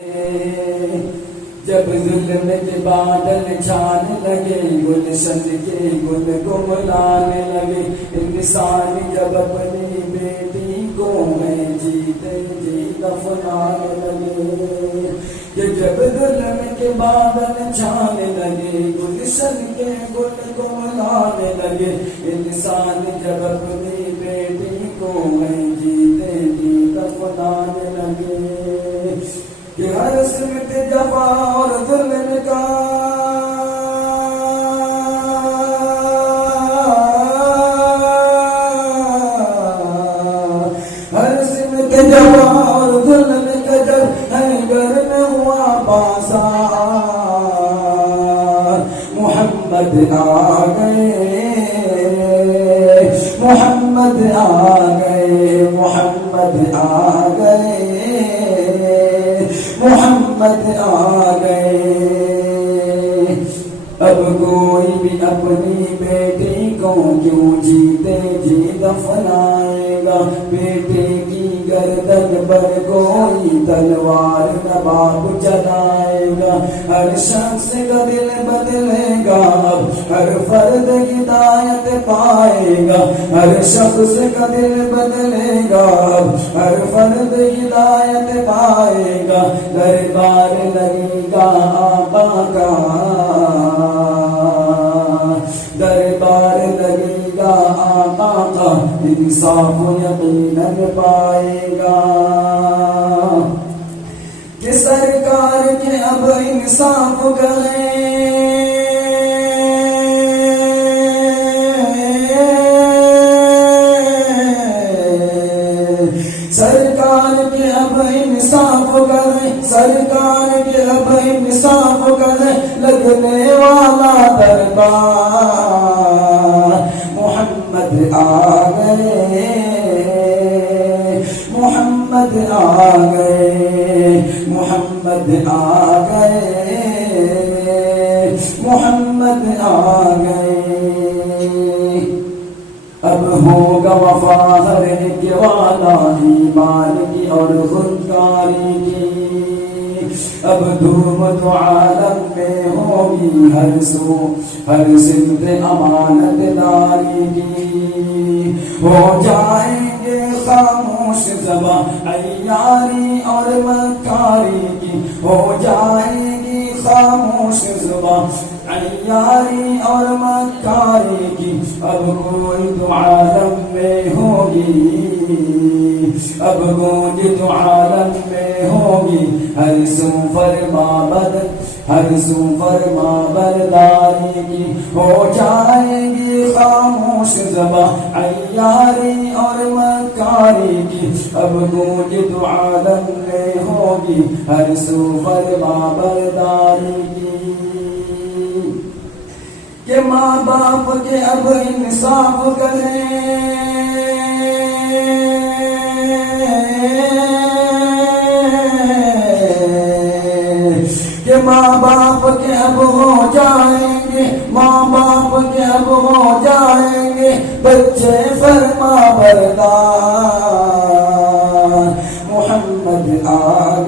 جب ظلم کے بادل چھانے لگے، گلشن کے گل گملانے لگے، انسان جب اپنی بیٹی کو میں جیتے جی دفنانے لگے، کہ جب ظلم کے بادل چھانے لگے، گلشن کے گل گملانے لگے، انسان جب اپنی بیٹی کو میں جیتے جی دفنانے لگے، کہ ہر سمت جفا اور ظلم کا ہر سمت جفا اور ظلم کا جب ہے گھر میں ہوا بازار، محمد آ گئے، محمد آ گئے، محمد آ گئے، محمد آ گئے۔ اب کوئی بھی اپنی بیٹی کو کیوں جیتے جی دفنائے گا، بیٹے کی گردن پر کوئی تلوار نہ باپ چلائے گا، ہر شخص کا دل بدلے گا، اب ہر فرد ہدایت پائے گا، ہر شخص کا دل بدلے گا، اب ہر فرد ہدایت پائے گا، دربار لگے گا آقا کا، دربار لگے گا آقا کا، انصاف یقیناً پائے گا، کہ سرکار کے اب انصاف کریں، سرکار کے اب انصاف کریں، سرکار کے اب انصاف کریں، لگنے والا دربار، محمد آ گئے، محمد آ گئے، محمد آ گئے، محمد آ گئے۔ اب ہوگا وفا ہر ایک والا ایمان کی اور خودکاری کی، اب دھوم تو عالم میں ہوگی ہر سو ہر سمت امانت داری کی، ہو جائیں گے خاموش زباں عیاری اور مکاری کی، ہو جائیں گی خاموش زباں عیاری اور مکاری کی، اب کوئی تو عالم میں ہوگی، اب گونج تو عالم میں ہوگی، ہر سو فرما برداری کی، ہو جائیں گی خاموش زباں عیاری اور مکاری کی، اب گونج تو عالم میں ہوگی، ہر سو فرما برداری کی، کہ ماں باپ کے اب انصاف کریں، کہ ماں باپ کے اب ہو جائیں گے، ماں باپ کے اب ہو جائیں گے بچے فرما بردار، محمد آ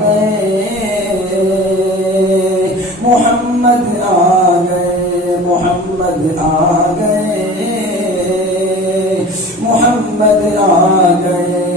گئے، محمد آ گئے، محمد آ گئے، محمد آ گئے،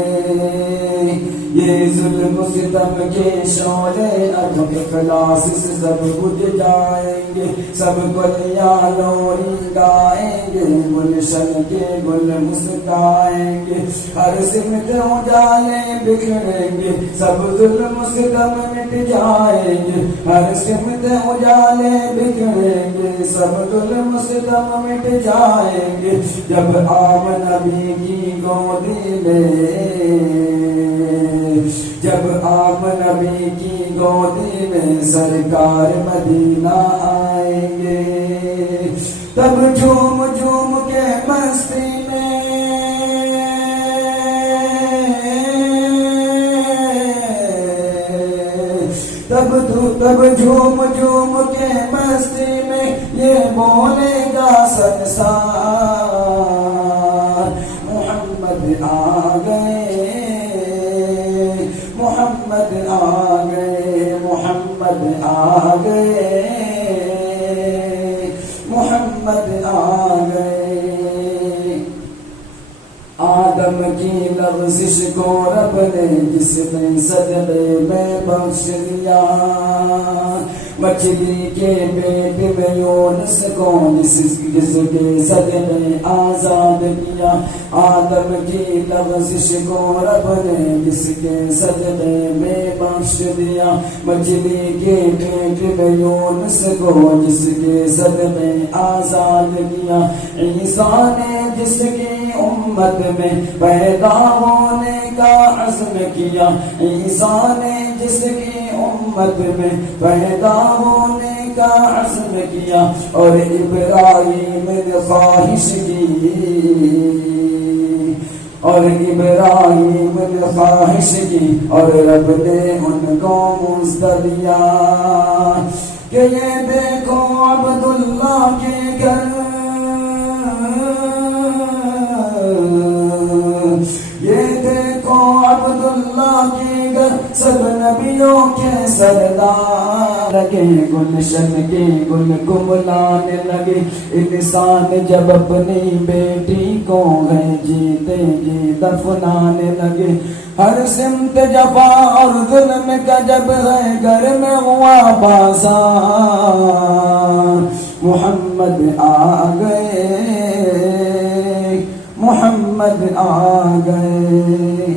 یہ ظلم ستم کے شعلے اب اخلاص سے سب بجھ جائیں گے، سب گلیاں لوری گائیں گے، گلشن کے گل مسکائیں گے، ہر سمت اجالے بکھریں گے، سب ظلم ستم مٹ جائیں گے، ہر سمت اجالے بکھریں گے، سب ظلم ستم مٹ جائیں گے، جب آم نبی کی گودی میں، جب آپ نبی کی گودی میں سرکار مدینہ آئیں گے، تب جھوم جھوم کے مستی میں، تب جھوم جھوم کے مستی میں یہ بولے گا سنسار، محمد آ گئے، محمد آ گئے، محمد آ گئے، محمد آ گئے۔ آدم کی لغزش کو رب نے جس نے صدقے میں بخش دیا، مچھلی کے پیٹ میں یونس کو جس کے صدقے آزاد کیا، آدم کی لغزش کو رب نے جس کے صدقے میں بخش دیا، مچھلی کے پیٹ میں یونس کو جس کے صدقے آزاد کیا، عیسیٰ نے جس کی امت میں پیدا ہونے کا عزم کیا، عیسیٰ نے جس کی امت میں پیدا ہونے کا عزم کیا، اور ابراہیم نے خواہش کی، اور ابراہیم نے خواہش کی، اور رب نے ان کو مزد دیا کہ یہ دیکھو عبداللہ کے گھر، یہ دیکھو عبداللہ کے گھر، سب نبیوں کے سردار لگے، گلشن کے گل کملانے لگے، انسان جب اپنی بیٹی کو ہے جیتے جی دفنانے لگے، ہر سمت جفا اور ظلم کا جب ہے گھر میں ہوا بازار، محمد آ گئے، محمد آ گئے۔